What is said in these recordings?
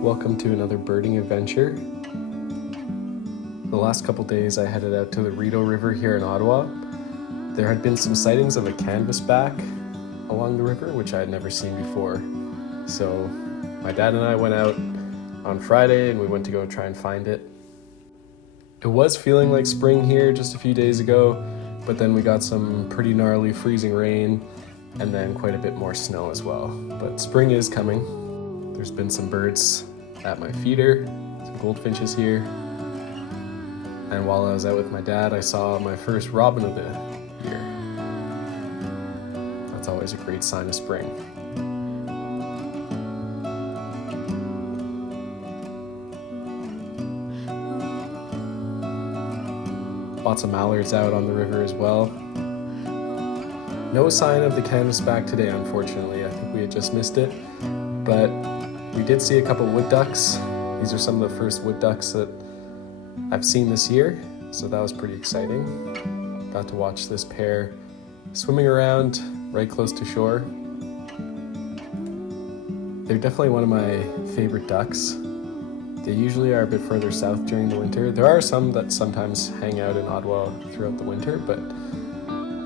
Welcome to another birding adventure. The last couple days I headed out to the Rideau River here in Ottawa. There had been some sightings of a canvasback along the river, which I had never seen before. So my dad and I went out on Friday and we went to go try and find it. It was feeling like spring here just a few days ago, but then we got some pretty gnarly freezing rain and then quite a bit more snow as well. But spring is coming. There's been some birds at my feeder, some goldfinches here. And while I was out with my dad, I saw my first robin of the year. That's always a great sign of spring. Lots of mallards out on the river as well. No sign of the canvasback today, unfortunately. I think we had just missed it, but we did see a couple wood ducks. These are some of the first wood ducks that I've seen this year, so that was pretty exciting. Got to watch this pair swimming around right close to shore. They're definitely one of my favorite ducks. They usually are a bit further south during the winter. There are some that sometimes hang out in Ottawa throughout the winter, but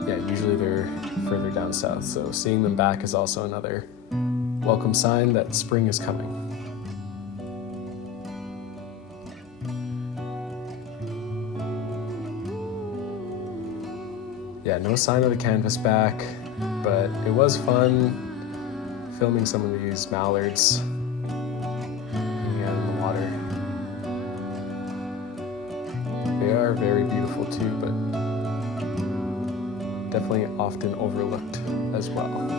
yeah, usually they're further down south. So seeing them back is also another welcome sign that spring is coming. Yeah, no sign of the canvasback, but it was fun filming some of these mallards hanging out in the water. They are very beautiful too, but definitely often overlooked as well.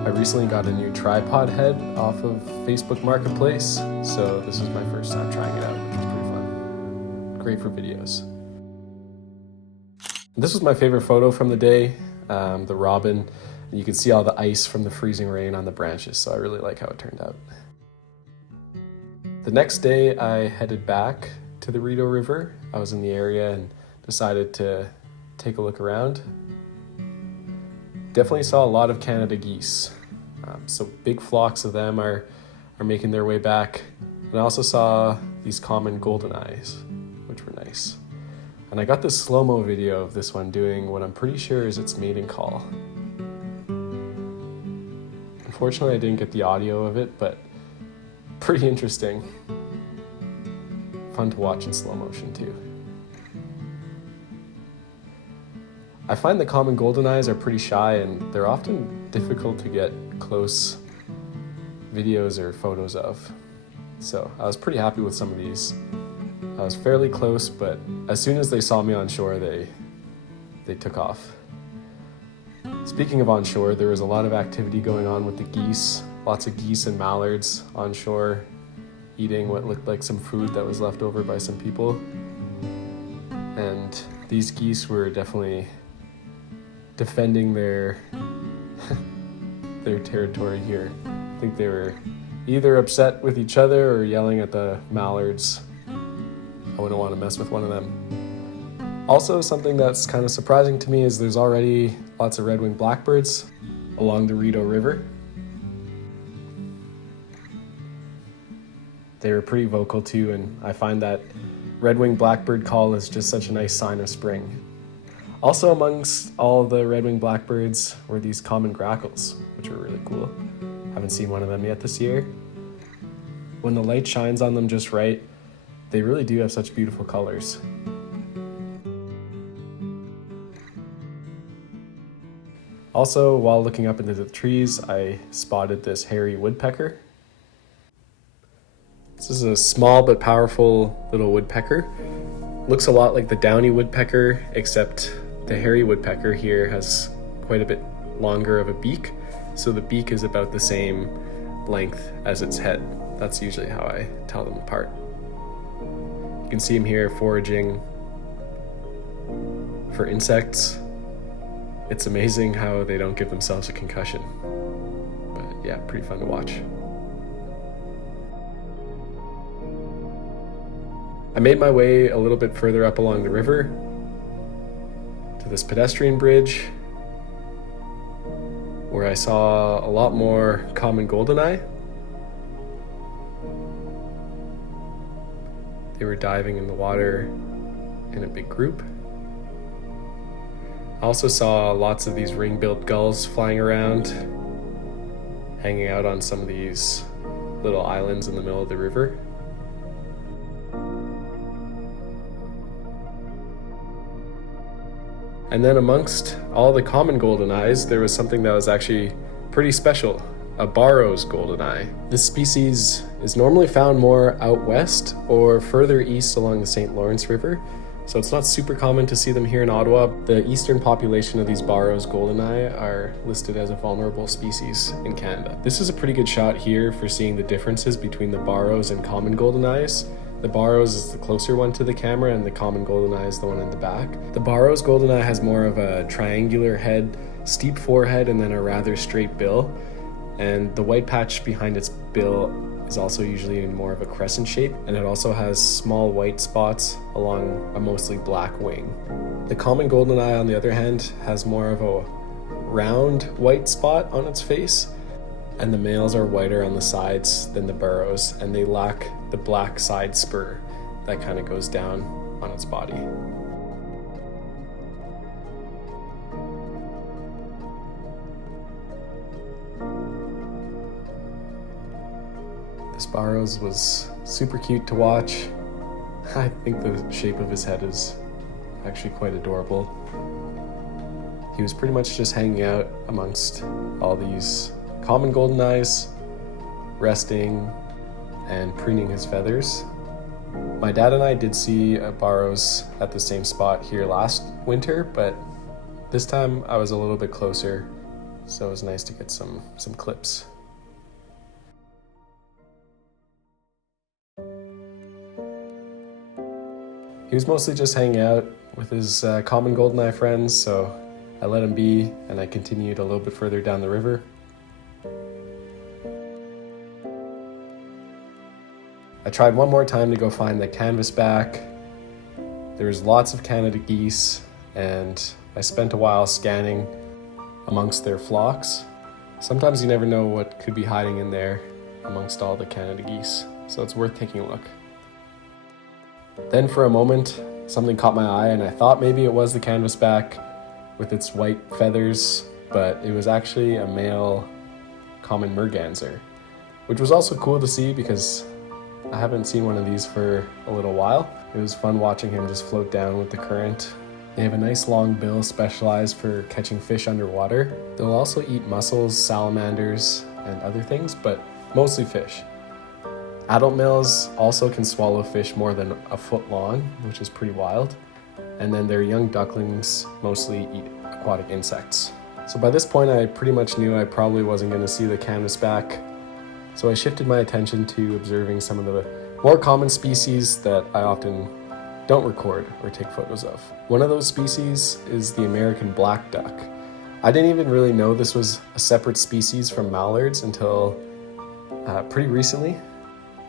I recently got a new tripod head off of Facebook Marketplace, so this is my first time trying it out, which is pretty fun. Great for videos. This was my favorite photo from the day, the robin. You can see all the ice from the freezing rain on the branches, so I really like how it turned out. The next day I headed back to the Rideau River. I was in the area and decided to take a look around. Definitely saw a lot of Canada geese. So big flocks of them are making their way back. And I also saw these common Goldeneyes, which were nice. And I got this slow-mo video of this one doing what I'm pretty sure is its mating call. Unfortunately, I didn't get the audio of it, but pretty interesting. Fun to watch in slow motion too. I find the common Goldeneyes are pretty shy and they're often difficult to get close videos or photos of. So I was pretty happy with some of these. I was fairly close, but as soon as they saw me on shore, they took off. Speaking of on shore, there was a lot of activity going on with the geese. Lots of geese and mallards on shore, eating what looked like some food that was left over by some people. And these geese were definitely defending their territory here. I think they were either upset with each other or yelling at the mallards. I wouldn't want to mess with one of them. Also, something that's kind of surprising to me is there's already lots of red-winged blackbirds along the Rideau River. They were pretty vocal too, and I find that red-winged blackbird call is just such a nice sign of spring. Also amongst all the red-winged blackbirds were these common grackles, which were really cool. Haven't seen one of them yet this year. When the light shines on them just right, they really do have such beautiful colors. Also, while looking up into the trees, I spotted this hairy woodpecker. This is a small but powerful little woodpecker. Looks a lot like the downy woodpecker, except the hairy woodpecker here has quite a bit longer of a beak, so the beak is about the same length as its head. That's usually how I tell them apart. You can see him here foraging for insects. It's amazing how they don't give themselves a concussion. But yeah, pretty fun to watch. I made my way a little bit further up along the river to this pedestrian bridge. where I saw a lot more common goldeneye. They were diving in the water in a big group. I also saw lots of these ring-billed gulls flying around, hanging out on some of these little islands in the middle of the river. And then amongst all the common goldeneyes, there was something that was actually pretty special, a Barrow's goldeneye. This species is normally found more out west or further east along the St. Lawrence River, so it's not super common to see them here in Ottawa. The eastern population of these Barrow's goldeneye are listed as a vulnerable species in Canada. This is a pretty good shot here for seeing the differences between the Barrow's and common goldeneyes. The Barrow's is the closer one to the camera, and the common goldeneye is the one in the back. The Barrow's goldeneye has more of a triangular head, steep forehead, and then a rather straight bill. And the white patch behind its bill is also usually in more of a crescent shape, and it also has small white spots along a mostly black wing. The common goldeneye, on the other hand, has more of a round white spot on its face, and the males are whiter on the sides than the Barrows, and they lack the black side spur that kind of goes down on its body. This Barrows was super cute to watch. I think the shape of his head is actually quite adorable. He was pretty much just hanging out amongst all these common goldeneyes, resting and preening his feathers. My dad and I did see a Barrows at the same spot here last winter, but this time I was a little bit closer, so it was nice to get some clips. He was mostly just hanging out with his common goldeneye friends, so I let him be, and I continued a little bit further down the river. I tried one more time to go find the Canvasback. There's lots of Canada geese, and I spent a while scanning amongst their flocks. Sometimes you never know what could be hiding in there amongst all the Canada geese, so it's worth taking a look. Then for a moment, something caught my eye, and I thought maybe it was the Canvasback with its white feathers, but it was actually a male common merganser, which was also cool to see because I haven't seen one of these for a little while. It was fun watching him just float down with the current. They have a nice long bill specialized for catching fish underwater. They'll also eat mussels, salamanders, and other things, but mostly fish. Adult males also can swallow fish more than a foot long, which is pretty wild. And then their young ducklings mostly eat aquatic insects. So by this point, I pretty much knew I probably wasn't going to see the Canvasback. So I shifted my attention to observing some of the more common species that I often don't record or take photos of. One of those species is the American black duck. I didn't even really know this was a separate species from mallards until pretty recently.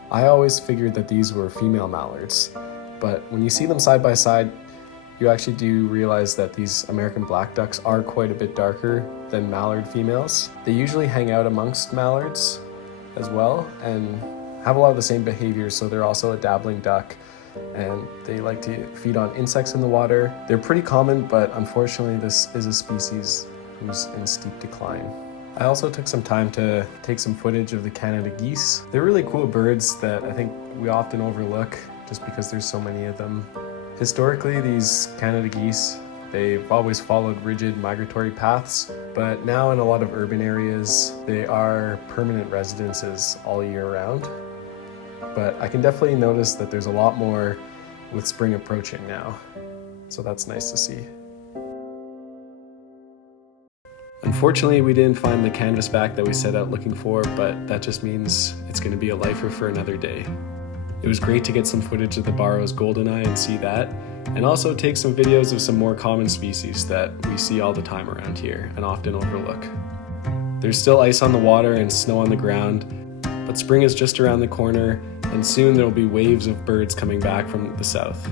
I always figured that these were female mallards, but when you see them side by side, you actually do realize that these American black ducks are quite a bit darker than mallard females. They usually hang out amongst mallards as well and have a lot of the same behaviors, so they're also a dabbling duck, and they like to feed on insects in the water. They're pretty common, but unfortunately this is a species who's in steep decline. I also took some time to take some footage of the Canada geese. They're really cool birds that I think we often overlook just because there's so many of them. Historically, these Canada geese, they've always followed rigid migratory paths, but now in a lot of urban areas, they are permanent residences all year round. But I can definitely notice that there's a lot more with spring approaching now, so that's nice to see. Unfortunately, we didn't find the Canvasback that we set out looking for, but that just means it's going to be a lifer for another day. It was great to get some footage of the Barrow's goldeneye and see that, and also take some videos of some more common species that we see all the time around here and often overlook. There's still ice on the water and snow on the ground, but spring is just around the corner, and soon there will be waves of birds coming back from the south.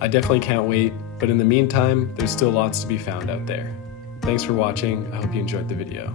I definitely can't wait, but in the meantime, there's still lots to be found out there. Thanks for watching. I hope you enjoyed the video.